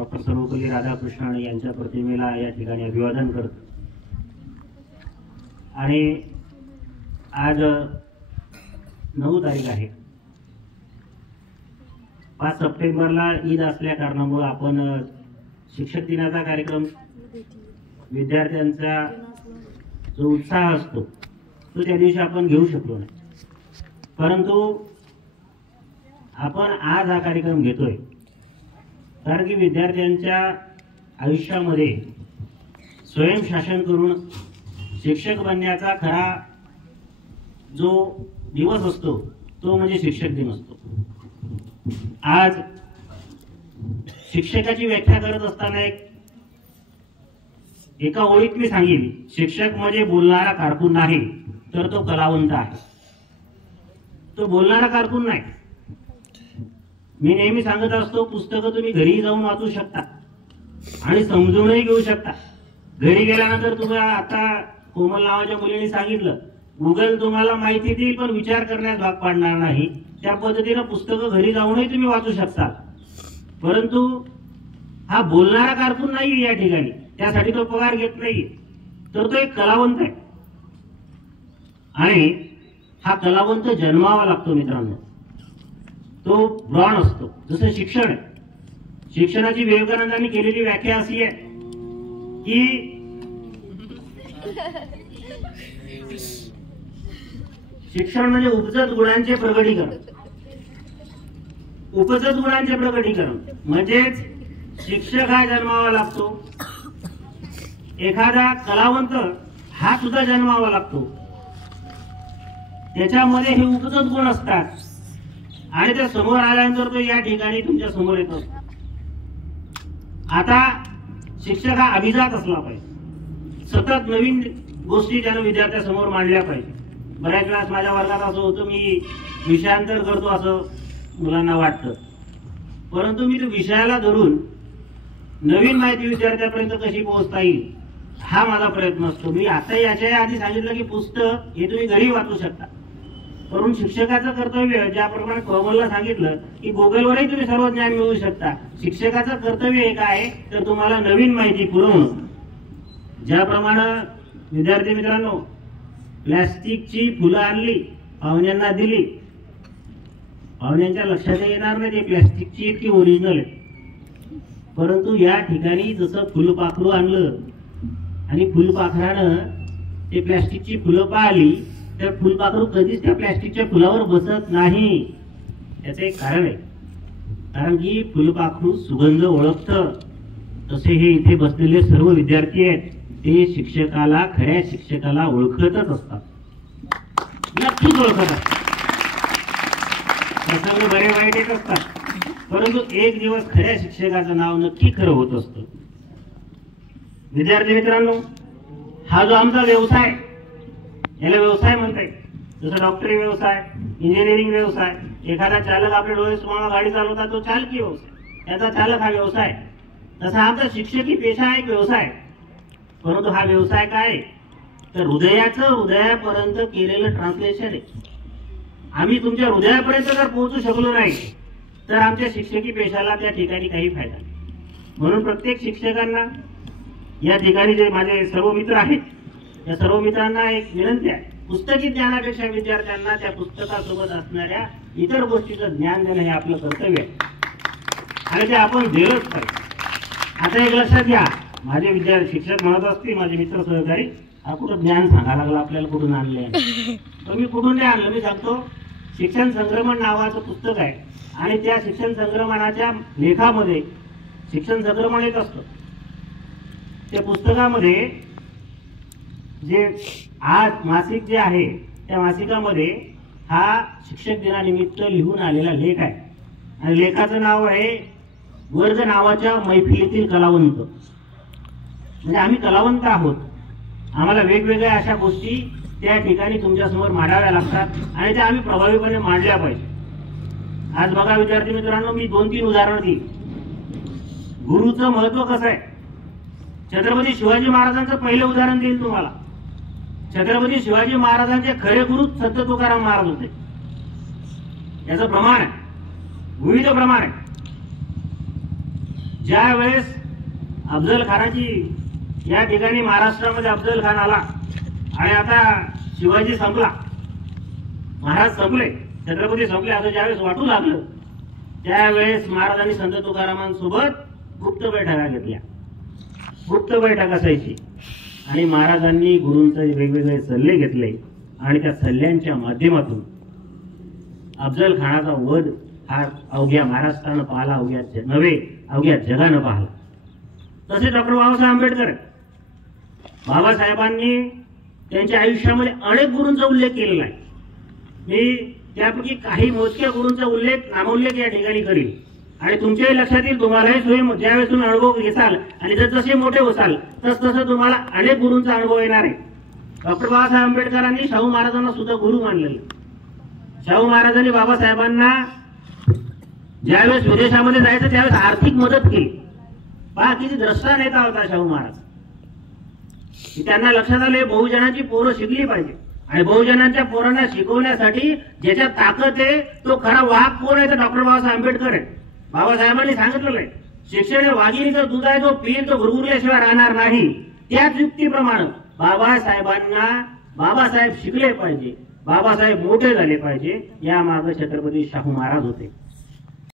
Doctor Sarvepalli Radhakrishnan यांच्या प्रतिमेला या ठिकाणी अभिवादन करतो। आणि आज 9 तारीख आहे, 5 सप्टेंबरला ईद असल्या कारणामुळे आपण शिक्षक दिनाचा कार्यक्रम, विद्यार्थ्यांचा जो उत्साह असतो तो त्या दिवशी आपण घेऊ शकलो नाही, परंतु आपण आज हा कार्यक्रम घेतोय कारण की विद्यार्थ्यांच्या आयुष्यामध्ये स्वयंशासन करून शिक्षक बनण्याचा खरा जो दिवस असतो तो म्हणजे शिक्षक दिन असतो। आज शिक्षकाची व्याख्या करत असताना एका ओळीत मी सांगेन, शिक्षक म्हणजे बोलणारा कारकून नाही तर तो कलावंत आहे। तो बोलणारा कारकून नाही। मी नेहमी सांगत असतो, पुस्तकं तुम्ही घरी जाऊन वाचू शकता आणि समजूनही घेऊ शकता। घरी गेल्यानंतर तुम्हाला, आता कोमल नावाच्या मुलीने सांगितलं, गुगल तुम्हाला माहिती देईल पण विचार करण्यास भाग पाडणार नाही। त्या पद्धतीने पुस्तकं घरी जाऊनही तुम्ही वाचू शकता, परंतु हा बोलणारा कारकून नाही या ठिकाणी, त्यासाठी तो पगार घेत नाही, तर तो एक कलावंत आहे। आणि हा कलावंत जन्मावा लागतो मित्रांनो, तो ब्रॉन असतो। जसं शिक्षण आहे, शिक्षणाची विवेकानंदांनी केलेली व्याख्या अशी आहे की शिक्षण म्हणजे उपजत गुणांचे प्रगटीकरण। उपजत गुणांचे प्रगटीकरण म्हणजेच शिक्षक हा जन्मावा लागतो, एखादा कलावंत हा सुद्धा जन्मावा लागतो, त्याच्यामध्ये हे उपजत गुण असतात आणि त्या समोर आल्यानंतर तो या ठिकाणी तुमच्या समोर येतो। आता शिक्षक हा अभिजात असला पाहिजे, सतत नवीन गोष्टी त्यानं विद्यार्थ्यासमोर मांडल्या पाहिजे। बऱ्याच वेळा माझ्या वर्गात असं होतं, मी विषयांतर करतो असं मुलांना वाटतं, परंतु मी तो विषयाला धरून नवीन माहिती विद्यार्थ्यापर्यंत कशी पोहोचता येईल हा माझा प्रयत्न असतो। मी आता याच्या आधी सांगितलं की पुस्तक हे तुम्ही घरी वाचू शकता, परंतु शिक्षकाचं कर्तव्य, ज्याप्रमाणे कोमलला सांगितलं की गुगलवरही तुम्ही सर्व ज्ञान मिळवू शकता, शिक्षकाचं कर्तव्य हे काय तर तुम्हाला नवीन माहिती पुरवणं। ज्याप्रमाणे विद्यार्थी मित्रांनो, प्लॅस्टिकची फुलं आणली, पाहुण्यांना दिली, पाहुण्यांच्या लक्षात येणार नाही ते प्लॅस्टिकची आहेत की ओरिजिनल आहे, परंतु या ठिकाणी जसं फुलपाखरू आणलं आणि फुलपाखरानं ते प्लॅस्टिकची फुलं पाहिली, तर फुलपाखरू कधीच त्या प्लॅस्टिकच्या फुलावर बसत नाही। याचं एक कारण आहे, कारण की फुलपाखरू सुगंध ओळखतं, तसे हे इथे बसलेले सर्व विद्यार्थी आहेत ते शिक्षकाला, खऱ्या शिक्षकाला ओळखतच असतात, नक्कीच ओळखत असतात। प्रसंग बरे वाईट येत असतात, परंतु एक दिवस खऱ्या शिक्षकाचं नाव नक्की खरं होत असतं। विद्यार्थी मित्रांनो, हा जो आमचा व्यवसाय, याला व्यवसाय म्हणता येईल। जसं डॉक्टरी व्यवसाय, इंजिनिअरिंग व्यवसाय, एखादा चालक आपल्या डोळ्यासमोर गाडी चालवतात तो चालकी व्यवसाय, त्याचा चालक हा व्यवसाय, तसा आमचा शिक्षकी पेशा हा एक व्यवसाय। परंतु हा व्यवसाय काय तर हृदयाचं हृदयापर्यंत केलेलं ट्रान्सलेशन आहे। आम्ही तुमच्या हृदयापर्यंत जर पोहोचू शकलो नाही तर आमच्या शिक्षकी पेशाला त्या ठिकाणी काही फायदा नाही। म्हणून प्रत्येक शिक्षकांना, या ठिकाणी जे माझे सर्व मित्र आहेत त्या सर्व मित्रांना एक विनंती आहे, पुस्तकी ज्ञानापेक्षा विद्यार्थ्यांना त्या पुस्तकासोबत असणाऱ्या इतर गोष्टीचं ज्ञान देणं हे आपलं कर्तव्य आहे आणि ते आपण दिलंच पाहिजे। आता एक लक्षात घ्या, माझे विद्यार्थी शिक्षक म्हणत असतील, माझे मित्र सहकारी, हा कुठं ज्ञान सांगायला लागला आपल्याला, कुठून आणलंय तर मी कुठून नाही आणलं। मी सांगतो, शिक्षण संक्रमण नावाचं पुस्तक आहे आणि त्या शिक्षण संक्रमणाच्या लेखामध्ये शिक्षण संक्रमण येत असतं। त्या पुस्तकामध्ये जे आज मासिक जे आहे त्या मासिकामध्ये हा शिक्षक दिनानिमित्त लिहून आलेला लेख आहे आणि लेखाचं नाव आहे वर्ग नावाच्या मैफिलीतील कलावंत। म्हणजे आम्ही कलावंत आहोत, आम्हाला वेगवेगळ्या अशा गोष्टी त्या ठिकाणी तुमच्यासमोर मांडाव्या लागतात आणि त्या आम्ही प्रभावीपणे मांडल्या पाहिजे। आज बघा विद्यार्थी मित्रांनो, मी 2-3 उदाहरण देईन। गुरुचं महत्व कसं आहे, छत्रपती शिवाजी महाराजांचं पहिलं उदाहरण देईल तुम्हाला। छत्रपती शिवाजी महाराजांचे खरे गुरु संत तुकाराम महाराज होते, याचं प्रमाण आहे, विविध प्रमाण आहे। ज्या वेळेस अफजल खानाची या ठिकाणी महाराष्ट्रामध्ये अफजल खान आला आणि आता शिवाजी संपला, महाराज संपले, छत्रपती संपले असं ज्यावेळेस वाटू लागलं त्यावेळेस महाराजांनी संत तुकारामांसोबत गुप्त बैठका घेतल्या. गुप्त बैठक असायची आणि महाराजांनी गुरूंचे वेगवेगळे सल्ले घेतले आणि त्या सल्ल्यांच्या माध्यमातून अफजल खानाचा वध हा अवघ्या महाराष्ट्रानं पाहिला, अवघ्या जगानं पाहिला. तसे डॉक्टर बाबासाहेब आंबेडकर, बाबासाहेबांनी त्यांच्या आयुष्यामध्ये अनेक गुरूंचा उल्लेख केलेला आहे. मी त्यापैकी काही मोजक्या गुरूंचा नामोल्लेख या ठिकाणी करील आणि तुमच्याही लक्षात येईल, तुम्हालाही स्वयं ज्यावेळेस तुम्ही अनुभव घेसाल आणि जसे मोठे होसाल तसं तुम्हाला अनेक गुरूंचा अनुभव येणार आहे. डॉक्टर बाबासाहेब आंबेडकरांनी शाहू महाराजांना सुद्धा गुरु मानलेलं. शाहू महाराजांनी बाबासाहेबांना ज्यावेळेस विदेशामध्ये जायचं त्यावेळेस आर्थिक मदत केली. पहा किती द्रष्टा नेता होता शाहू महाराज. त्यांना लक्षात आले बहुजनांची पोरं शिकली पाहिजे आणि बहुजनांच्या पोरांना शिकवण्यासाठी ज्याच्या ताकद आहे तो खरा वाहक कोण आहे तर डॉक्टर बाबासाहेब आंबेडकर आहे. बाबासाहेबांनी सांगितलेलं आहे, शिक्षण हे वाघिणीचं दूध आहे, जो पिईल तो गुरगुरल्याशिवाय राहणार नाही. त्याच युक्तीप्रमाणे बाबासाहेब शिकले पाहिजे, बाबासाहेब मोठे झाले पाहिजे, या मागे छत्रपती शाहू महाराज होते.